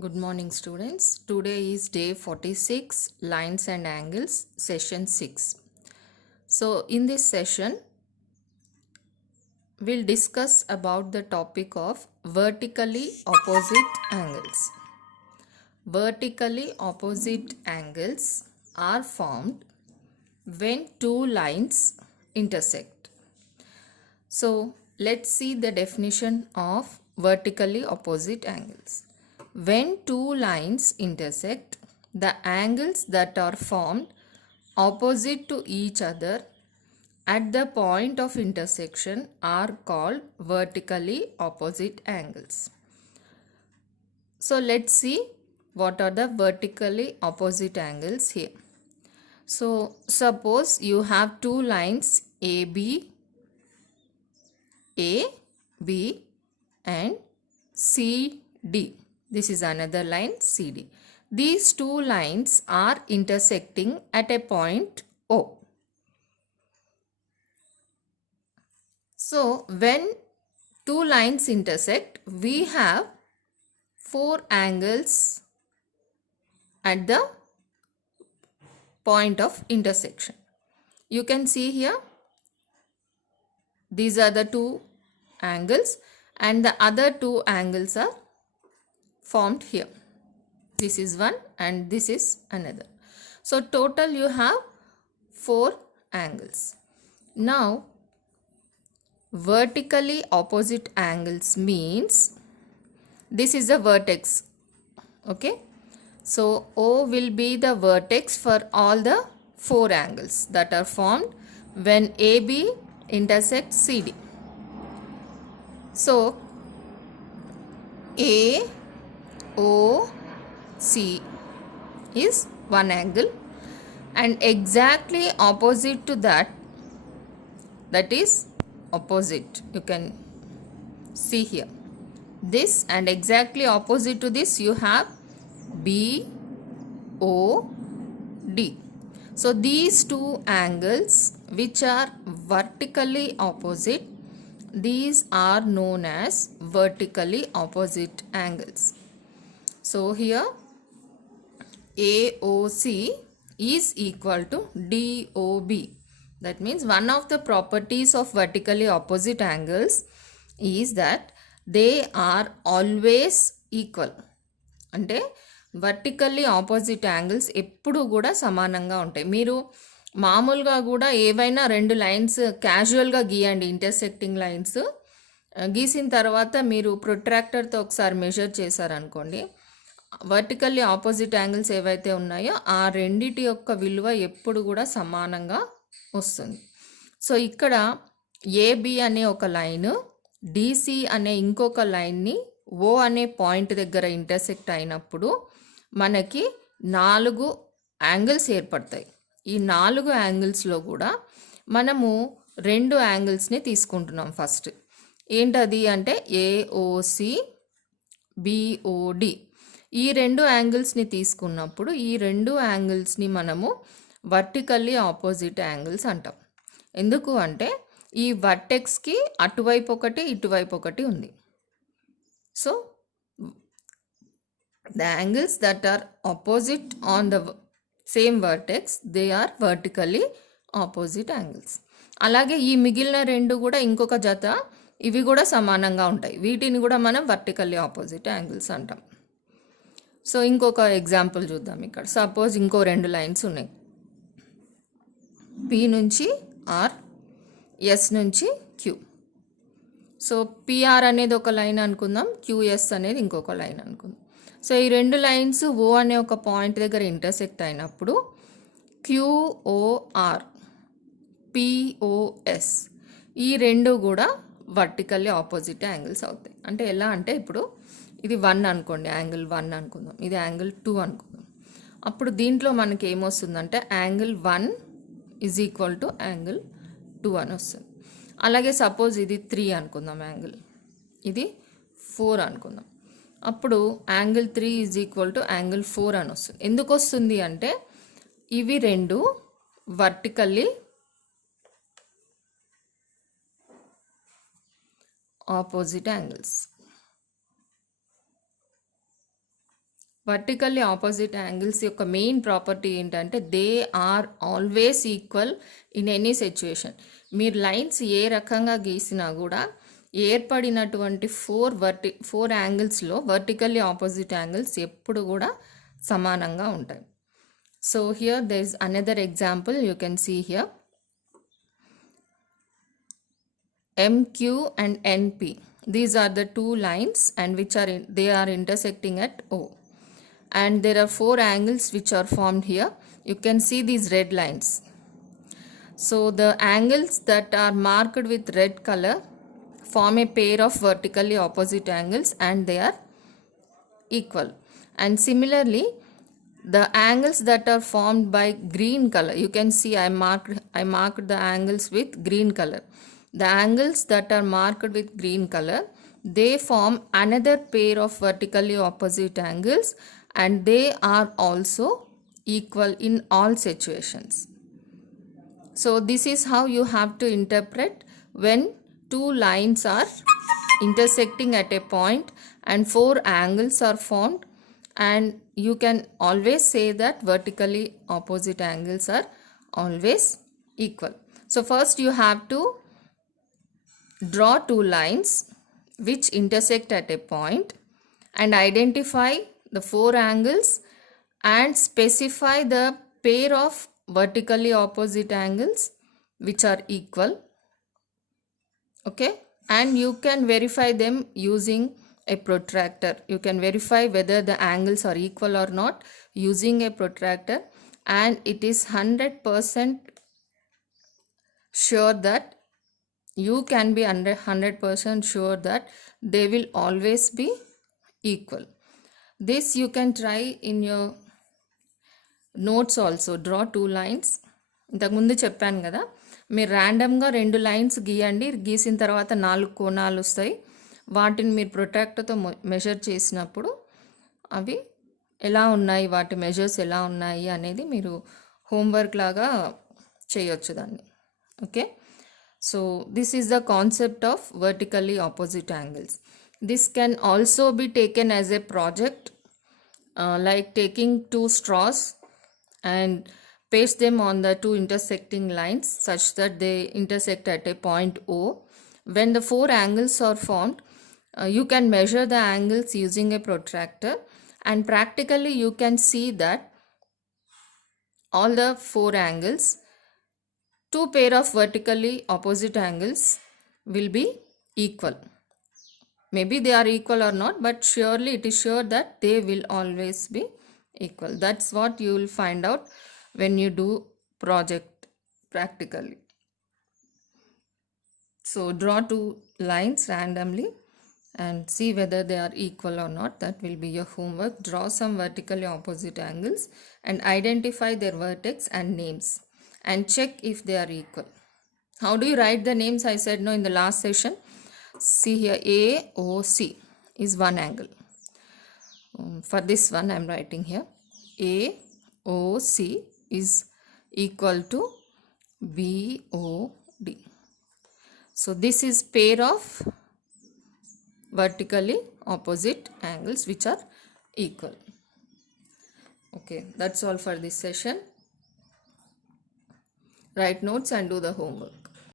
Good morning, students. Today is day 46, Lines and Angles, session 6. So, in this session, we'll discuss about the topic of vertically opposite angles. Vertically opposite angles are formed when two lines intersect. So, let's see the definition of vertically opposite angles. When two lines intersect, the angles that are formed opposite to each other at the point of intersection are called vertically opposite angles. So, let's see what are the vertically opposite angles here. So, suppose you have two lines AB, and CD. This is another line CD. These two lines are intersecting at a point O. So, when two lines intersect, we have four angles at the point of intersection. You can see here, these are the two angles and the other two angles are formed here. This is one and this is another. So total you have four angles. Now vertically opposite angles means this is a vertex. Okay. So O will be the vertex for all the four angles that are formed when AB intersects CD. So AOC is one angle and exactly opposite to that is opposite. You can see here this, and exactly opposite to this you have BOD. So these two angles which are vertically opposite, these are known as vertically opposite angles. So here AOC is equal to DOB. That means one of the properties of vertically opposite angles is that they are always equal. అంటే vertically opposite angles ఎప్పుడు కూడా సమానంగా ఉంటాయి. మీరు మామూలుగా కూడా ఏవైనా రెండు లైన్స్ క్యాజువల్గా గీయండి, ఇంటర్సెక్టింగ్ లైన్స్ గీసిన తర్వాత మీరు ప్రొట్రాక్టర్తో ఒకసారి మెజర్ చేశారనుకోండి, వర్టికల్లీ ఆపోజిట్ యాంగిల్స్ ఏవైతే ఉన్నాయో ఆ రెండిటి యొక్క విలువ ఎప్పుడు కూడా సమానంగా వస్తుంది. సో ఇక్కడ ఏబి అనే ఒక లైన్ డిసి అనే ఇంకొక లైన్ని ఓ అనే పాయింట్ దగ్గర ఇంటర్సెక్ట్ అయినప్పుడు మనకి 4 యాంగిల్స్ ఏర్పడతాయి. ఈ 4 యాంగిల్స్లో కూడా మనము 2 యాంగిల్స్ని తీసుకుంటున్నాం. ఫస్ట్ ఏంటది అంటే ఏఓసి బిఓడి. ఈ 2 యాంగిల్స్ని తీసుకున్నప్పుడు ఈ 2 యాంగిల్స్ని మనము వర్టికల్లీ ఆపోజిట్ యాంగిల్స్ అంటాం. ఎందుకు అంటే ఈ వర్టెక్స్కి అటువైపు ఒకటి ఇటువైపు ఒకటి ఉంది. So the angles that are opposite on the same vertex, they are vertically opposite angles. అలాగే ఈ మిగిలిన రెండు కూడా ఇంకొక జత ఇవి కూడా సమానంగా ఉంటాయి. వీటిని కూడా మనం వర్టికల్లీ ఆపోజిట్ యాంగిల్స్ అంటాం. సో ఇంకొక ఎగ్జాంపుల్ చూద్దాం. ఇక్కడ సపోజ్ ఇంకో రెండు లైన్స్ ఉన్నాయి, పి నుంచి ఆర్, ఎస్ నుంచి క్యూ. సో పిఆర్ అనేది ఒక లైన్ అనుకుందాం, క్యూఎస్ అనేది ఇంకొక లైన్ అనుకుందాం. సో ఈ రెండు లైన్స్ ఓ అనే ఒక పాయింట్ దగ్గర ఇంటర్సెక్ట్ అయినప్పుడు క్యూఓఆర్, పిఓఎస్ ఈ రెండు కూడా వర్టికల్లీ ఆపోజిట్ యాంగిల్స్ అవుతాయి. అంటే ఎలా అంటే ఇప్పుడు ఇది 1 అనుకోండి, యాంగిల్ 1 అనుకుందాం, ఇది యాంగిల్ 2 అనుకుందాం. అప్పుడు దీంట్లో మనకి ఏమొస్తుందంటే angle 1 is equal to angle 2 అని వస్తుంది. అలాగే సపోజ్ ఇది 3 అనుకుందాం, యాంగిల్ ఇది 4 అనుకుందాం. అప్పుడు angle 3 is equal to angle 4 అని వస్తుంది. ఎందుకు వస్తుంది అంటే ఇవి రెండు vertically opposite angles. Vertically opposite angles యొక్క మెయిన్ ప్రాపర్టీ ఏంటంటే they are always equal in any situation. మీరు లైన్స్ ఏ రకంగా గీసినా కూడా ఏర్పడినటువంటి ఫోర్ యాంగిల్స్లో వర్టికల్లీ ఆపోజిట్ యాంగిల్స్ ఎప్పుడు కూడా సమానంగా ఉంటాయి. So here there is another example you can see here. MQ and NP, these are the two lines and which are they are intersecting at O, and there are four angles which are formed here. You can see these red lines. So the angles that are marked with red color form a pair of vertically opposite angles and they are equal. And similarly, the angles that are formed by green color, you can see I marked the angles with green color. The angles that are marked with green color, they form another pair of vertically opposite angles and they are also equal in all situations. So this is how you have to interpret when two lines are intersecting at a point and four angles are formed, and you can always say that vertically opposite angles are always equal. So first you have to draw two lines which intersect at a point and identify the four angles and specify the pair of vertically opposite angles which are equal. Okay, and you can verify them using a protractor. You can verify whether the angles are equal or not using a protractor, and it is 100% sure that you can be 100% sure that they will always be equal. This you can try in your notes also. Draw two lines. ఇంతకుముందు చెప్పాను కదా, మీరు ర్యాండమ్గా రెండు లైన్స్ గీయండి. గీసిన తర్వాత 4 కోణాలు వస్తాయి. వాటిని మీరు ప్రొట్రాక్టర్తో మెజర్ చేసినప్పుడు అవి ఎలా ఉన్నాయి, వాటి మెజర్స్ ఎలా ఉన్నాయి అనేది మీరు హోంవర్క్ లాగా చేయొచ్చు దాన్ని. Okay, so this is the concept of vertically opposite angles. This can also be taken as a project, like taking two straws and paste them on the two intersecting lines such that they intersect at a point O. When the four angles are formed, you can measure the angles using a protractor, and practically you can see that all the four angles, two pair of vertically opposite angles will be equal. Maybe they are equal or not, but surely it is sure that they will always be equal. That's what you will find out when you do project practically. So draw two lines randomly and see whether they are equal or not. That will be your homework. Draw some vertically opposite angles and identify their vertex and names and check if they are equal. How do you write the names? I said no in the last session. See here, AOC is one angle. For this one I am writing here AOC is equal to BOD. So this is pair of vertically opposite angles which are equal. Okay, that's all for this session. Write notes and do the homework.